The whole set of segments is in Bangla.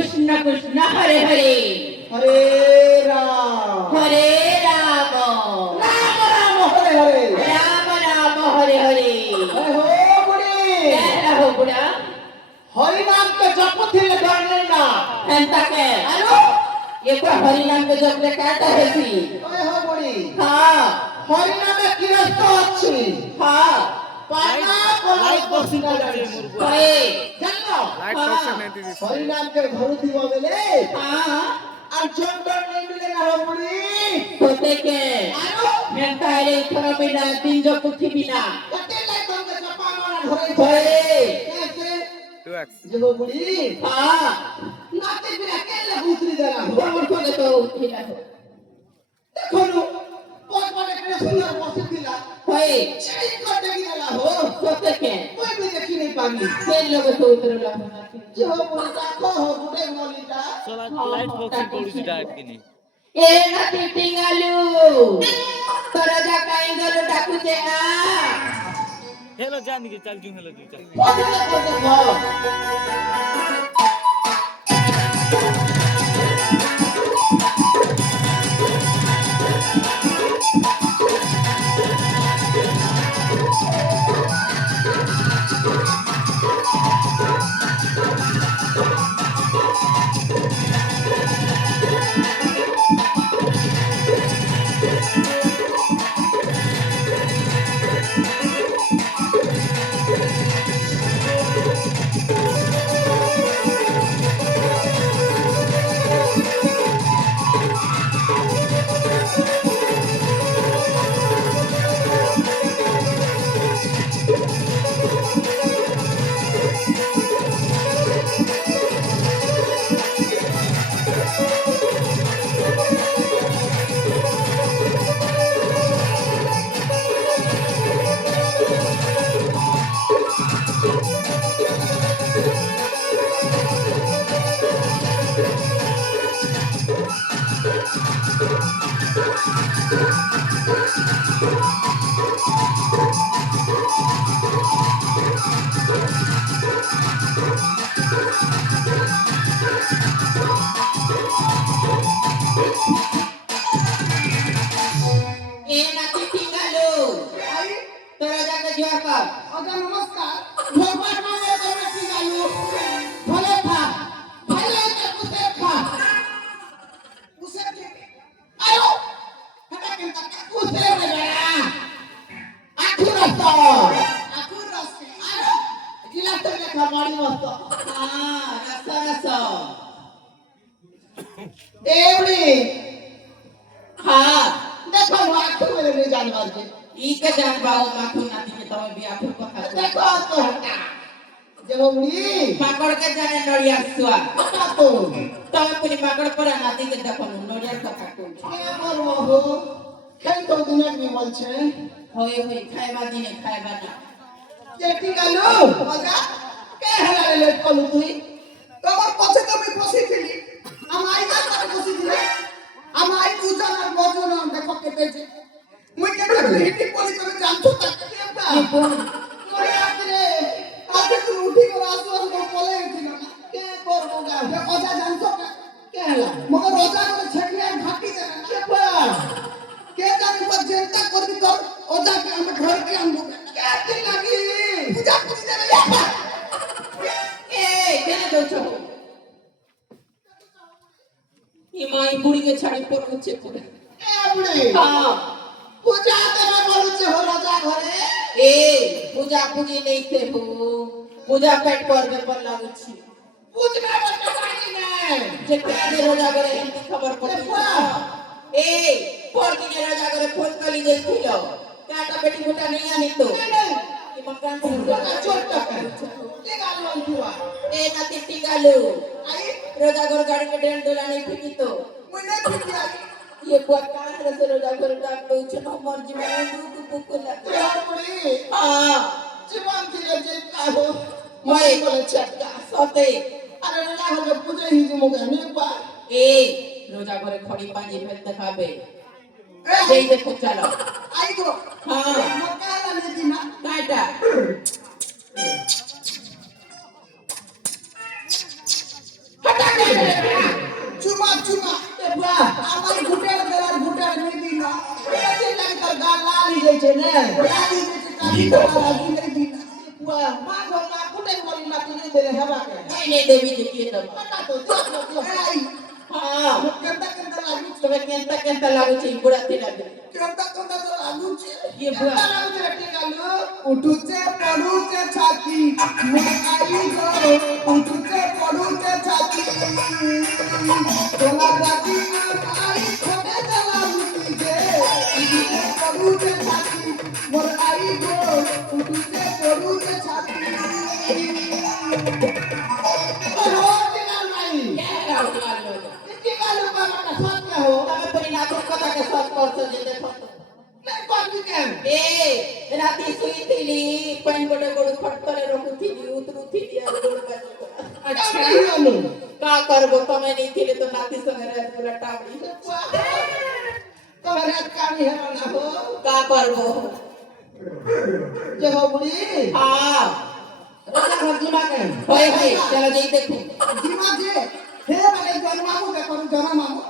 कृष्ण कृष्ण हरे हरे हरे राम हरे राम राम राम हरे हरे राम राम हरे हरे अरे हो बुढ़ी क्या हो बुढ़ा हरि नाम के जप थे डरने ना एंता के हेलो ये तो हरि नाम के जप ले काटा है सी अरे हो बुढ़ी हाँ हरि नाम में किरस्तो अच्छी हाँ पाना लाइट बॉक्स का हरे जानो लाइट बॉक्स नहीं दी हरि नाम के घर दीवा मिले हाँ अर्जुन को नहीं मिलेगा हो बुढ़ी होते के हेलो मेंता है इतना बिना तीन जो कुछ बिना कते लाइट हम के जपा मारा घरे हरे कैसे 2x जे हो बुढ़ी हाँ नाते बिना केले भूतरी देला हो हमर को तो उठिला हो देखो नु बहुत बड़े के सुंदर पसी दिला होए चली को देखी देला हो होते के कोई भी देखी नहीं पानी के लोग तो उतरला होना जे हो बुढ़ी देखो हो बुढ़े बोलीटा चला लाइट बॉक्स पडुची डायरेक्ट किनी ए ना टिटिंगालू तोरा जा काई गलो डाकुचे ना हेलो जान के चल जू हेलो जू चल बोले बोले हो ए ना टिटिंगालू आई तोरा जा के जोर कर अगर नमस्कार भगवान माने को रखी गालू भले था भले के उसे था उसे के आयो हटा के उसे रे बड़ा आखुर रस्तो आयो गिलास तो देखा मारी मस्त हां रसा रसा देवड़ी हां देखो आखुर में नहीं जानवर के ई के जान बाऊ माथु नाती के तमे बिया फुल कथा देखो तो हटा देवड़ी माकड़ के जाने नड़िया सुआ हटा तो तमे पुनी माकड़ पर नाती के देखो नड़िया कथा को के बोलबो हो कई तो दिन में बोल छे होए होए खाइबा दिने खाइबा ना जेठी गालू मजा के हला लेट कलु तुई তোমার পথে তুমি বসেছিলি আমায় না করে বসেছিলে আমায় পূজন আর বজন দেখো কেটেছে মুই কেটে হিটি পড়ি করে জানছো তাকে কেটা নিপুণ মরে আপরে আজকে তুমি উঠি করে আসো আসো বলে গেছিল না কে করবো গা অজা জানছো না কে হলা মগর অজা করে ছেড়িয়ে আর ঘাটি দেবে না কে পা কে জানি পর চিন্তা করবি তোর অজাকে আমরা ঘরকে আনবো কে তে লাগি পূজা পুজি দেবে ए केने दोछो ई माई बुड़ी के छाड़ी पर उच्चे पुरे ए बुढ़े हां पूजा तेरे बोलुचे हो राजा घरे ए पूजा पूजी नहीं थे हो पूजा पेट करबे पर लागुछि पूजना बटे पानी ने जे केने रोजा करे एंती खबर पड़ी ए पर दिने रोजा करे फोन कली देथिलो काटा बेटी मोटा नहीं आनी तो ई मकान से चोट टका के गालू अंतुआ ए नाती टिकालू आई रोजा घर गाड़ी में डेंड डोला नहीं फिकी तो মুই না ঠিক আছে ये बुआ कहाँ से रोजा घर डाक दो चनो मर जीवन में दुख पुकुला ए बुढ़ी हाँ जीवन धीरे जीता हो मैं बोले चक्का सोते अरे ना हो के पूजे ही जो मुगे नहीं पा ए रोजा घरे खड़ी पानी फेल दिखाबे जय देखो चलो আই গো हाँ মক্কা আলা দিনা काटा हटा के চুমা চুমা বুয়া আমার ঘুটের বেলার ঘুটের নিবি না এতে লাগে তোর গা লাল হয়ে যাচ্ছে না লালি যেতে কালি করা নিবি না বুয়া মা ঘর না কুটে বলি না তুই দেলে হেবাকে এই নে দেবী দেখিয়ে দেবো পাটা তো চল এই হ্যাঁ কেনটা কেনটা লাগুছে তবে কেনতা কেনতা লাগুছে বুড়াতে লাগে কেনটা কেনটা তো লাগুছে ইয়ে বুড়া কেমন লাগুছে রে টিকালু উঠুছে পড়ুছে ছাতি মোটাই গো উঠুছে পড়ুছে ছাতি তোলা রাতি আই খোদে দেলা উঠিছে উঠুছে পড়ুছে ছাতি মোর আই গো উঠুছে পড়ুছে ছাতি ও টিকালু নাই টিকালু বাবাটা সব কে হো তবে তুমি নাচের কথাকে সব করছো যে দেখো তো। নাই করবি কেন এ রাতে শুইছিলি পানি বড় গড় খটতলে রখুছিলি উতরুছিলি আর গড় বাজে আচ্ছা হলো কা করবো তুমি নিছিলে তো নাতি সঙ্গে রাত পুরা টাবড়ি তোমার এক কামি হলো না হো কা করবো যে হো বুড়ি হ্যাঁ রাজা ঘর জিমা কেন হয় হয় চলো যাই দেখো দিমা যে হে মানে জন্মামু দেখো জন্মামু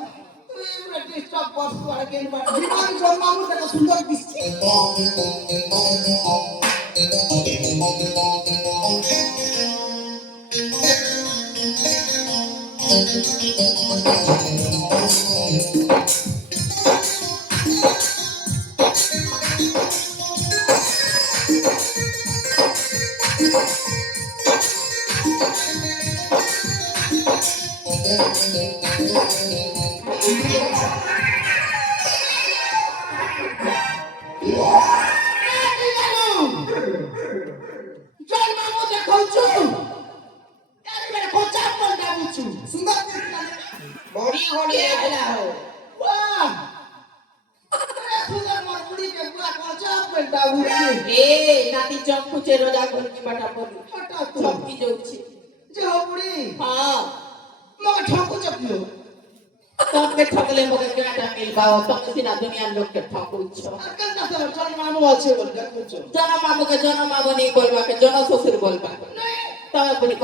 তুই এগুলো ডিস্টার্ব করছ আর কেন বাটা দিমা জন্মামু দেখো সুন্দর দিচ্ছে জন্মামু দেখৌছু একবারে কোচা পড়া বুঝু সুন্দর দিচ্ছে না বড়ি গড়ি এলা হো বাহ আরে সুন্দর মোর বুড়ি কে পুরা কোচা পড়া বুঝু এ নাতি চম্পুচে রোজা ঘর কি বাটা বলি হটা তো সব কি যাচ্ছে যে হো বুড়ি হ্যাঁ মগে ঠকুছ কিও তোমাকে ঠকলে মগে কেনাটা মিলবাও তুমি সিনা দুনিয়ার লোককে ঠকুছ আর কেনটা তোর জন্মামু আছে বল দেখুছ জনমামুকে জনমামনি বলবাকে জন শ্বশুর বলবা নাই তবে বলি